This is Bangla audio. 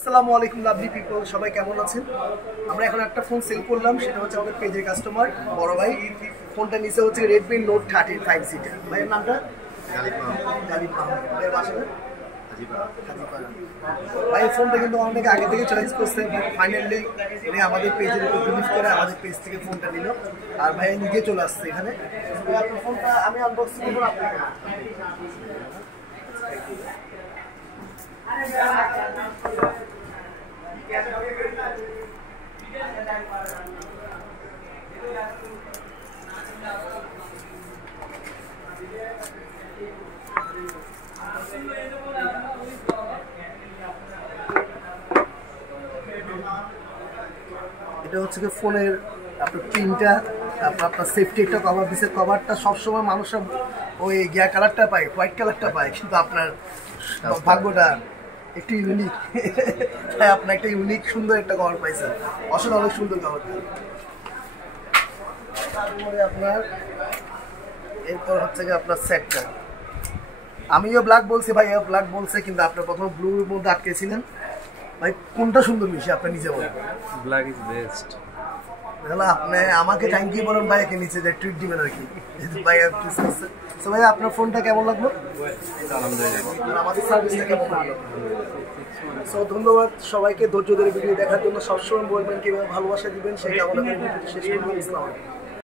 আসসালামু আলাইকুম লাভলি পিপল, সবাই কেমন আছেন? আমরা এখন একটা ফোন সেল করলাম, সেটা হচ্ছে আমাদের পেজের কাস্টমার বড় ভাই। ফোনটা নিচে হচ্ছে Redmi Note 13 5G। ভাইয়ের নামটা গালিব মাহমুদ। ভাইয়ের বাসাটা ভাই। ফোনটা কিন্তু অনেক আগে থেকে চয়েস করছে, ফাইনালি আমাদের পেজের উপর বিলিভ করে আমাদের পেজ থেকে ফোনটা নিল, আর ভাই নিজে চলে আসছে এখানে। আপনার ফোনটা আমি আনবক্সিং করবো আপনাকে। এটা হচ্ছে কি ফোনের আপনার প্রিন্টটা, তারপর আপনার সেফটি একটা কভার দিচ্ছে। কভারটা সবসময় মানুষরা ওই গিয়া কালারটা পায়, হোয়াইট কালারটা পায়, কিন্তু আপনার ভাগ্যটা একটু ইউনিক। তাই আপনার একটা ইউনিক সুন্দর একটা কভার পাইছেন, আসলে অনেক সুন্দর কভারটা। তারপরে আপনার এরপর হচ্ছে কি আপনার সেটটা। আমিও ব্ল্যাক বলছি, ভাই ব্ল্যাক বলছে, কিন্তু আপনার প্রথমে ব্লুর মধ্যে আটকেছিলেন। ভাই কোনটা সুন্দর মিশে আপনি নিজে বলেন? Black is best. তাহলে আপনি আমাকে থ্যাংক ইউ বলেন, ভাইকে নিচে যে ট্রিট দিবেন আর কি। ভাই সো ভাই আপনার ফোনটা কেমন লাগলো? আলহামদুলিল্লাহ। আমাদের সার্ভিসটা কেমন লাগলো? সো ধন্যবাদ সবাইকে ধৈর্য ধরে ভিডিও দেখার জন্য। সবসময় বলবেন কিভাবে ভালোবাসা দিবেন, সেই কামনা করে শেষ করবো। ইসলাম।